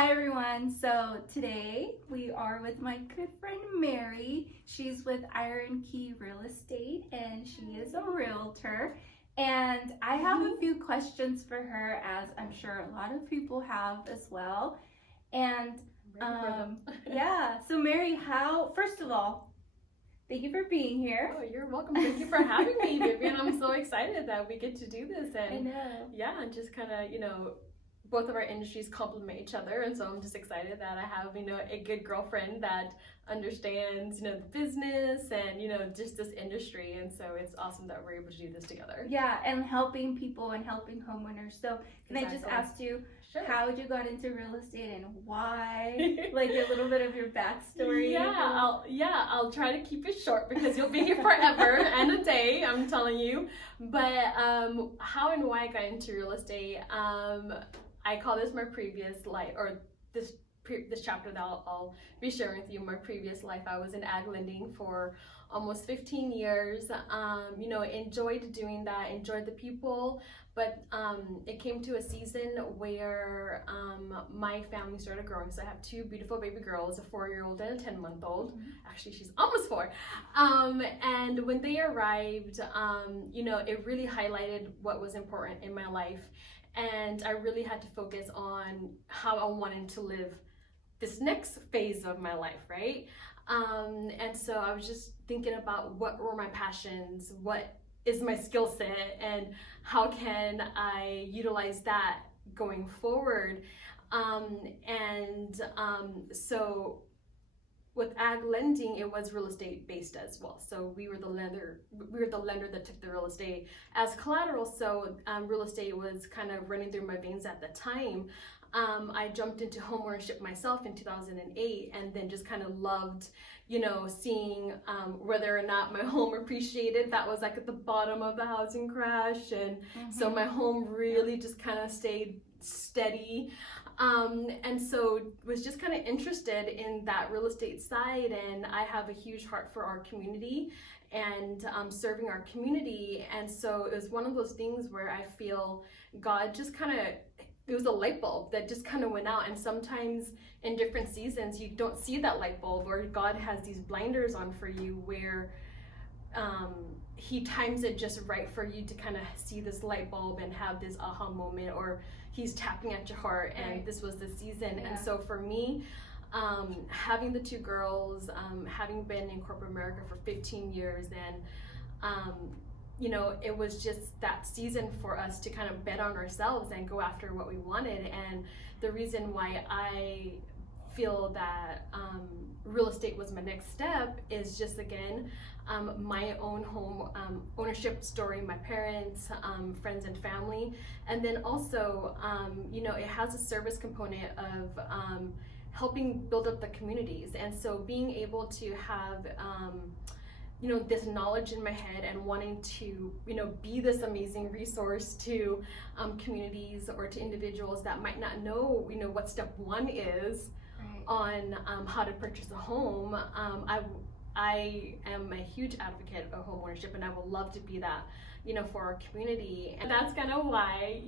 Hi everyone, so today we are with my good friend Mary. She's with Iron Key Real Estate and she is a realtor. And I have a few questions for her, as I'm sure a lot of people have as well. And so Mary, first of all, thank you for being here. Oh, you're welcome. Thank you for having me, Vivian. I'm so excited that we get to do this. And I know. Yeah, and just kind of, both of our industries complement each other. And so I'm just excited that I have, a good girlfriend that understands, the business and, just this industry. And so it's awesome that we're able to do this together. Yeah, and helping people and helping homeowners. So can I just ask you, Sure. How you got into real estate and why? Like a little bit of your backstory. I'll try to keep it short because you'll be here forever and a day, I'm telling you. But how and why I got into real estate, I call this my previous life, or this chapter that I'll be sharing with you. My previous life, I was in ag lending for almost 15 years. Enjoyed doing that, enjoyed the people, but it came to a season where my family started growing. So I have two beautiful baby girls, a 4-year-old and a 10-month-old. Actually, she's almost 4. And when they arrived, it really highlighted what was important in my life. And I really had to focus on how I wanted to live this next phase of my life, right? And so I was just thinking about what were my passions, what is my skill set, and how can I utilize that going forward. So with ag lending, it was real estate based as well. So we were the lender that took the real estate as collateral. So real estate was kind of running through my veins at the time. I jumped into homeownership myself in 2008, and then just kind of loved, seeing whether or not my home appreciated. That was like at the bottom of the housing crash, and so my home really just kind of stayed steady. And so was just kind of interested in that real estate side, and I have a huge heart for our community and serving our community. And so it was one of those things where I feel God just it was a light bulb that just kind of went out. And sometimes in different seasons, you don't see that light bulb, or God has these blinders on for you where he times it just right for you to kind of see this light bulb and have this aha moment, or he's tapping at your heart, and right. This was the season. Yeah. And so for me, having the 2 girls, having been in corporate America for 15 years, and it was just that season for us to kind of bet on ourselves and go after what we wanted. And the reason why I feel that real estate was my next step is just, again, my own home ownership story, my parents, friends and family. And then also, it has a service component of helping build up the communities. And so being able to have this knowledge in my head and wanting to, be this amazing resource to communities or to individuals that might not know, what step 1 is right. on how to purchase a home. I am a huge advocate of home ownership, and I would love to be that, for our community. And that's kind of why,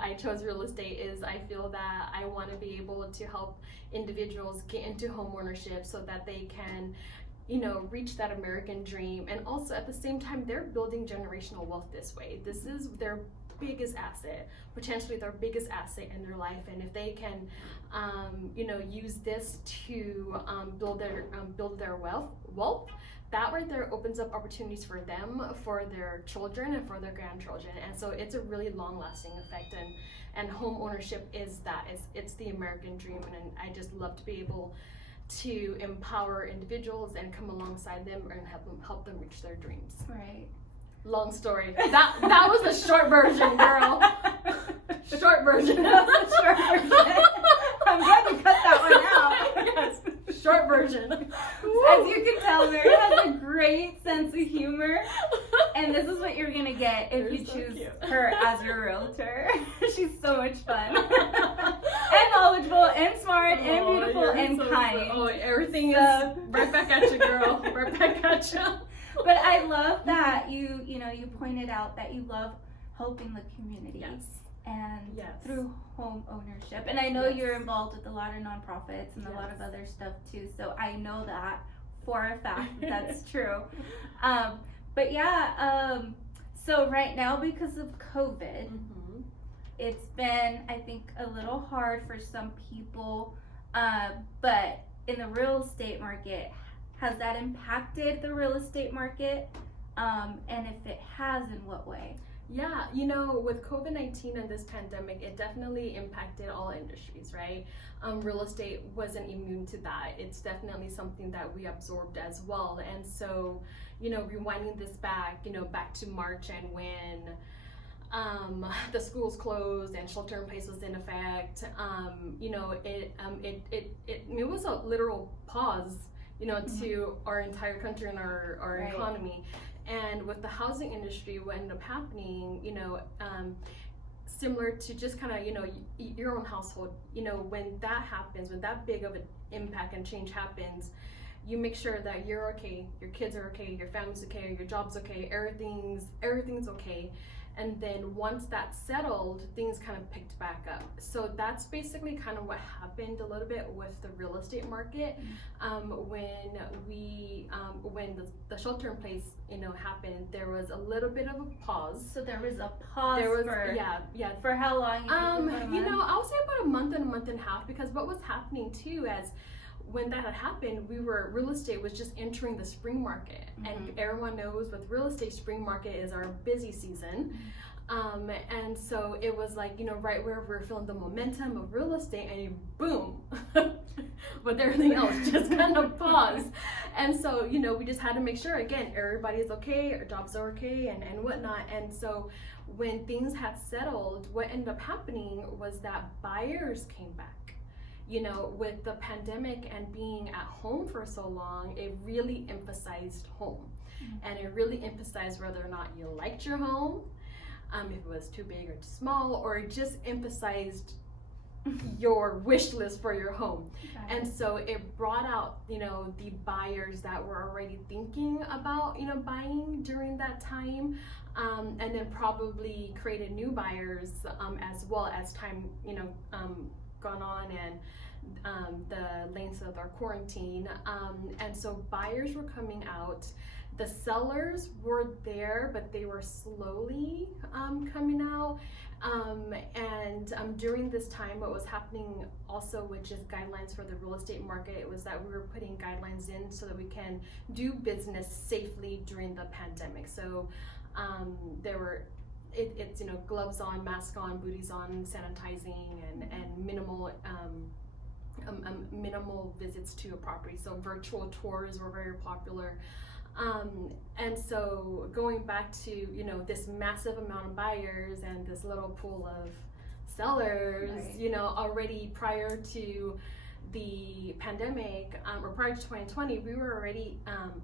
I chose real estate. Is I feel that I want to be able to help individuals get into home ownership so that they can reach that American dream. And also at the same time, they're building generational wealth this way. This is their biggest asset, potentially their biggest asset in their life. And if they can, use this to build their wealth, that right there opens up opportunities for them, for their children, and for their grandchildren. And so it's a really long-lasting effect. And home ownership is that. It's the American dream. And I just love to be able to empower individuals and come alongside them and help them reach their dreams. Right. Long story. That was the short version, girl. Short version. That's the short version. I'm glad you cut that one out. Yes. Short version. As you can tell, Mary has a great sense of humor, and this is what you're gonna get if you choose her as your realtor. She's so much fun. And knowledgeable and smart and beautiful and kind. Everything is right back at you, girl. Right back at you. But I love that you pointed out that you love helping the community. Yes. and Yes. through home ownership. And I know Yes. you're involved with a lot of nonprofits and a lot of Yes. other stuff too, so I know that for a fact that's true. But yeah, so right now because of COVID, Mm-hmm. it's been, I think, a little hard for some people, but in the real estate market, has that impacted the real estate market? And if it has, in what way? Yeah, with COVID-19 and this pandemic, it definitely impacted all industries, right? Real estate wasn't immune to that. It's definitely something that we absorbed as well. And so, rewinding this back, back to March and when the schools closed and shelter in place was in effect, it was a literal pause, to our entire country and our Right. economy. And with the housing industry, what ended up happening, similar to just kind of, your own household, when that happens, when that big of an impact and change happens, you make sure that you're okay, your kids are okay, your family's okay, your job's okay, everything's okay. And then once that's settled, things kind of picked back up. So that's basically kind of what happened a little bit with the real estate market. When the shelter in place, happened, there was a little bit of a pause. So there was a pause for, yeah. for how long? I would say about a month and a half, because what was happening too, as when that had happened, real estate was just entering the spring market. And everyone knows with real estate, spring market is our busy season. And so it was like, right where we're feeling the momentum of real estate, and boom, with everything else just kind of paused. And so, we just had to make sure, again, everybody's okay, our jobs are okay, and whatnot. And so when things had settled, what ended up happening was that buyers came back. With the pandemic and being at home for so long, it really emphasized home. And it really emphasized whether or not you liked your home, if it was too big or too small, or it just emphasized your wish list for your home. And so it brought out, the buyers that were already thinking about, buying during that time, and then probably created new buyers as well as time, gone on and the length of our quarantine. And so buyers were coming out. The sellers were there, but they were slowly coming out. And during this time, what was happening also, which is guidelines for the real estate market, was that we were putting guidelines in so that we can do business safely during the pandemic. So there were it's gloves on, mask on, booties on, sanitizing, and minimal visits to a property. So virtual tours were very popular. And so going back to this massive amount of buyers and this little pool of sellers, Right. Already prior to the pandemic, or prior to 2020, we were already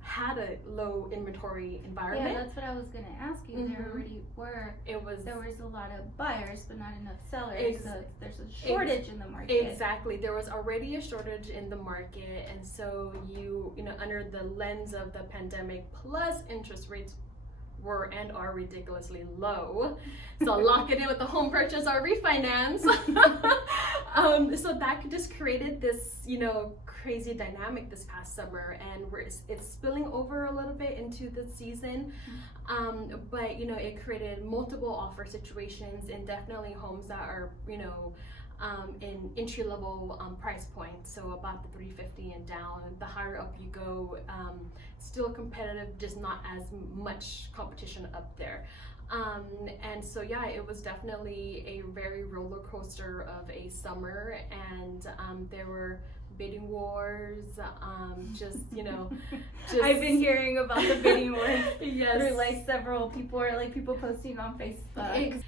had a low inventory environment. Yeah, that's what I was gonna ask you. There already were. There was a lot of buyers, but not enough sellers. So there's a shortage in the market. Exactly, there was already a shortage in the market, and so under the lens of the pandemic, plus interest rates were and are ridiculously low. So lock it in with the home purchase or refinance. So that just created this, crazy dynamic this past summer, and it's spilling over a little bit into the season. But it created multiple offer situations, and definitely homes that are, in entry-level price points, so about the $350 and down. The higher up you go, still competitive, just not as much competition up there. And so it was definitely a very roller coaster of a summer, and there were bidding wars, just I've been hearing about the bidding wars. Yes. Through several people, or people posting on Facebook.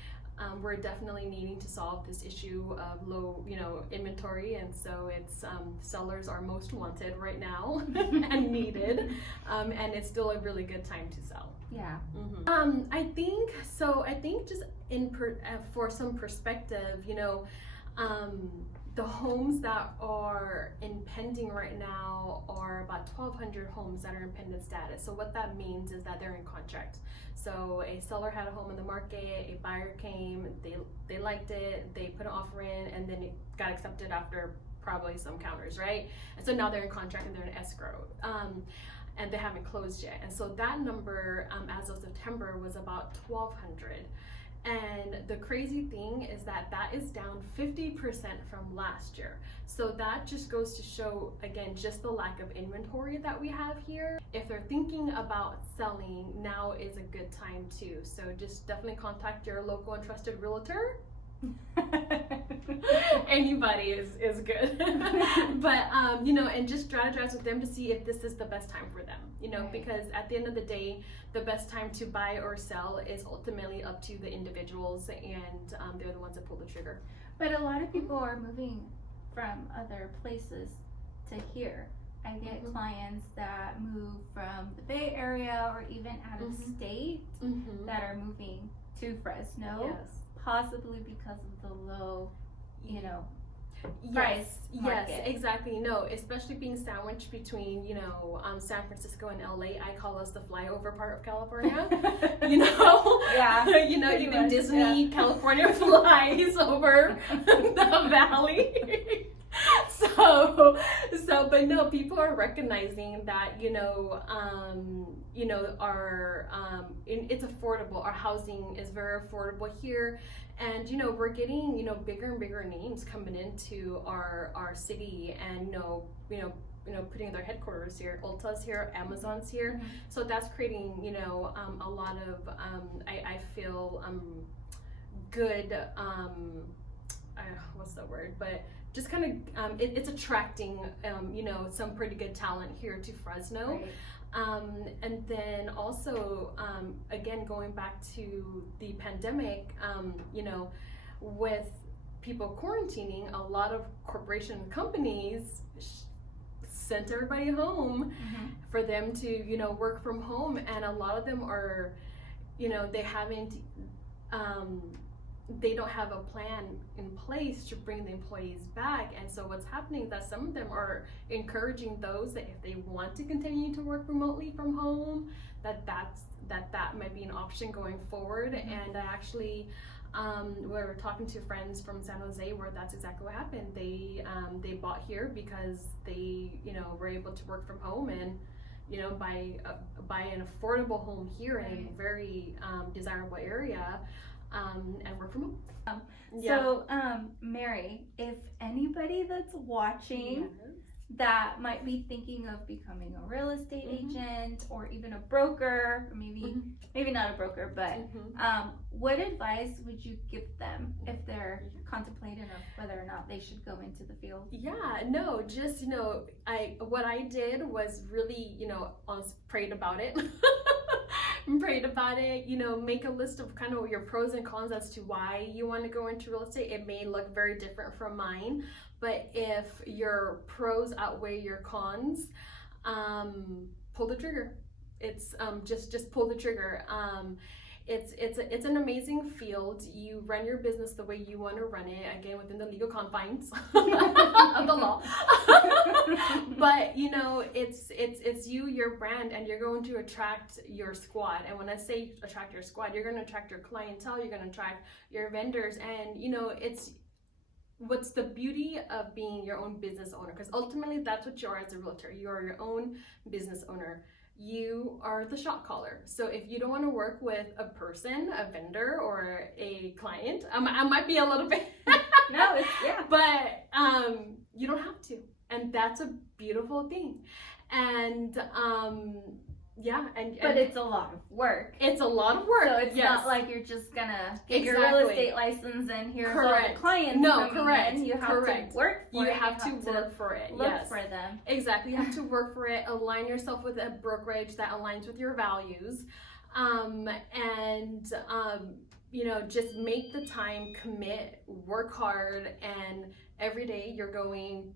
We're definitely needing to solve this issue of low, inventory, and so it's sellers are most wanted right now and needed, and it's still a really good time to sell. Yeah. I think just for some perspective, the homes that are in pending right now are about 1,200 homes that are in pending status. So what that means is that they're in contract. So a seller had a home in the market, a buyer came, they liked it, they put an offer in, and then it got accepted after probably some counters, right? And so now they're in contract and they're in escrow. And they haven't closed yet. And so that number, as of September, was about 1,200. And the crazy thing is that is down 50% from last year. So that just goes to show, again, just the lack of inventory that we have here. If they're thinking about selling, now is a good time too. So just definitely contact your local and trusted realtor. Anybody is good. But and just strategize with them to see if this is the best time for them, right. Because at the end of the day, the best time to buy or sell is ultimately up to the individuals, and they're the ones that pull the trigger. But a lot of people are moving from other places to here. I get clients that move from the Bay Area or even out of state that are moving to Fresno. Yes. Possibly because of the low, price market. Yes, exactly. No, especially being sandwiched between, San Francisco and LA. I call us the flyover part of California. Yeah. Even Disney, yeah. California flies over the valley. But no, people are recognizing that, it's affordable. Our housing is very affordable here. And, we're getting, bigger and bigger names coming into our city and, putting their headquarters here. Ulta's here, Amazon's here. So that's creating, a lot of, I feel, good, what's the word? But just kind of, it's attracting, some pretty good talent here to Fresno. Right. And then also, again, going back to the pandemic, with people quarantining, a lot of corporation companies sent everybody home for them to, work from home. And a lot of them are, they don't have a plan in place to bring the employees back. And so what's happening is that some of them are encouraging those that if they want to continue to work remotely from home, that might be an option going forward. And I actually we're talking to friends from San Jose where that's exactly what happened. They bought here because they were able to work from home and buy an affordable home here in a very desirable area. And work from home. So, Mary, if anybody that's watching that might be thinking of becoming a real estate agent or even a broker, or maybe not a broker, but what advice would you give them if they're contemplating of whether or not they should go into the field? Yeah, no, just what I did was really prayed about it. Make a list of kind of your pros and cons as to why you want to go into real estate. It may look very different from mine, but if your pros outweigh your cons, pull the trigger. It's just pull the trigger. It's an amazing field. You run your business the way you want to run it, again within the legal confines of the law. But it's you, your brand, and you're going to attract your squad. And when I say attract your squad, you're going to attract your clientele, you're going to attract your vendors, and it's what's the beauty of being your own business owner, because ultimately that's what you are as a realtor. You are your own business owner. You are the shot caller. So if you don't want to work with a person, a vendor, or a client, I might be a little bit no, but you don't have to, and that's a beautiful thing. And but it's a lot of work. It's a lot of work. So it's not like you're just gonna get your real estate license and here's all the clients. No, correct. You have to work for it. You have to work for it. Look for them. Exactly. You have to work for it. Align yourself with a brokerage that aligns with your values, just make the time, commit, work hard, and every day you're going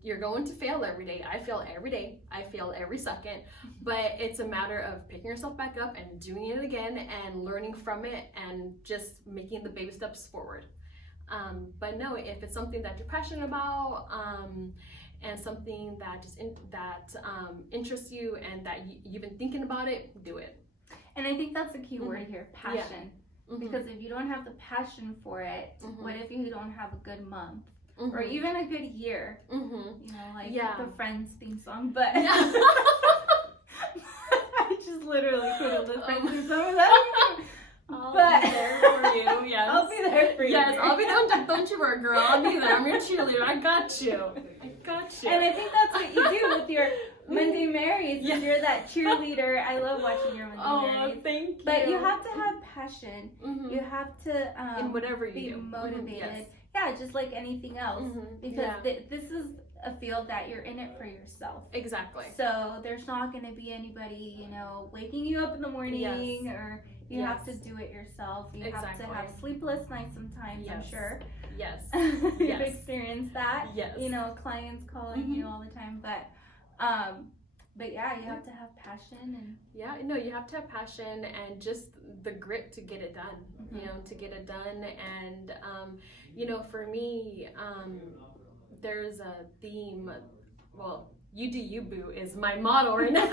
to fail every day. I fail every day. I fail every second. But it's a matter of picking yourself back up and doing it again and learning from it and just making the baby steps forward. But no, if it's something that you're passionate about, and something that just interests you and that you've been thinking about it, do it. And I think that's a key word here, passion. Yeah. Because if you don't have the passion for it, what if you don't have a good month? Or even a good year? You know, like the Friends theme song. But I just literally put a the Friends theme song with that. I'll be there for you. Yes. I'll be there for you. Yes, I'll be there. Don't you worry, girl. I'll be there. I'm your cheerleader. I got you. And I think that's what you do with your Monday Marys. Yeah. You're that cheerleader. I love watching your Monday Marys. Oh, thank you. But you have to have passion. You have to in whatever you be do. motivated. Yes. Yeah, just like anything else. Because Yeah. this is a field that you're in it for yourself. Exactly. So there's not going to be anybody, you know, waking you up in the morning, or you have to do it yourself. You have to have sleepless nights sometimes, I'm sure. Yes. You've experienced that. Yes. You know, clients calling you all the time, but yeah, you have to have passion and you have to have passion and just the grit to get it done. You know, to get it done. And you know, for me, there's a theme. Well, you do you, boo, is my motto right now.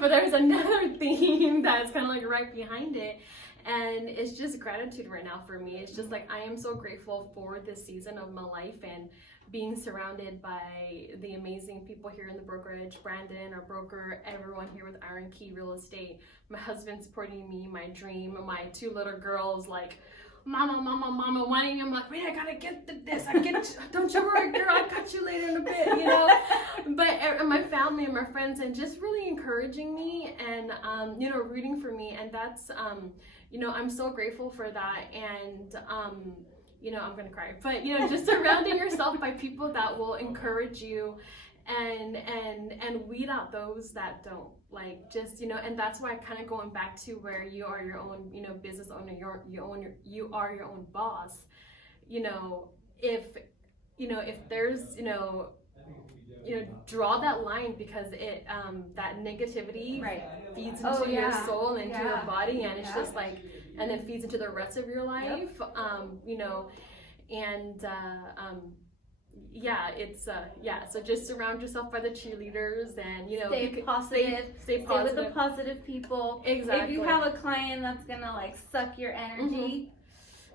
But there's another theme that's kind of like right behind it. And it's just gratitude right now for me. It's just like I am so grateful for this season of my life and being surrounded by the amazing people here in the brokerage. Brandon, our broker, everyone here with Iron Key Real Estate. My husband supporting me, my dream, my two little girls like, mama, whining. I'm like, wait, I gotta get to this. Don't you worry, girl. I'll catch you later in a bit, you know. But my family and my friends, and just really encouraging me and you know, rooting for me, and that's you know, I'm so grateful for that. And you know, I'm gonna cry, but you know, just surrounding yourself by people that will encourage you and weed out those that don't, like, just, you know. And that's why kind of going back to where you are your own, you know, business owner, you are your own boss. You know, if there's, you know, draw that line, because it that negativity feeds into your soul and into your body, and it's just like, and then feeds into the rest of your life. You know, and so just surround yourself by the cheerleaders, and you know, stay positive. Stay with the positive people. Exactly. If you have a client that's gonna like suck your energy,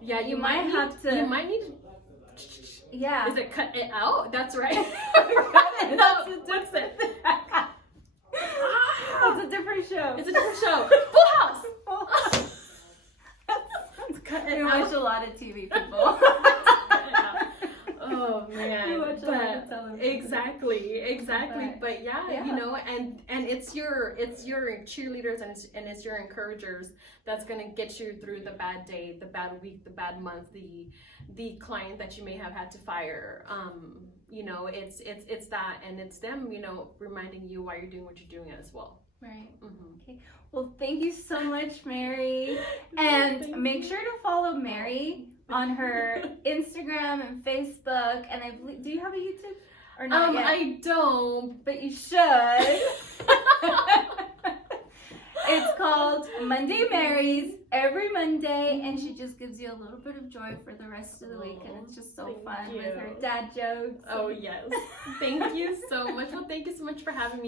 you might need to. Yeah. Is it cut it out? That's right. That's a different show. It's a different show. Full House. Full House. We watch a lot of TV, people. Oh man. You watch a lot of television. Exactly. But you know, and it's your cheerleaders and it's your encouragers that's gonna get you through the bad day, the bad week, the bad month, the client that you may have had to fire. You know, it's that, and it's them, you know, reminding you why you're doing what you're doing as well. Right. Okay. Well, thank you so much, Mary. And make sure to follow Mary on her Instagram and Facebook. And I believe, do you have a YouTube or not yet? I don't, but you should. It's called Monday Marys, every Monday, and she just gives you a little bit of joy for the rest of the week, and it's just so fun with her dad jokes. Oh yes. Thank you so much. Well, thank you so much for having me.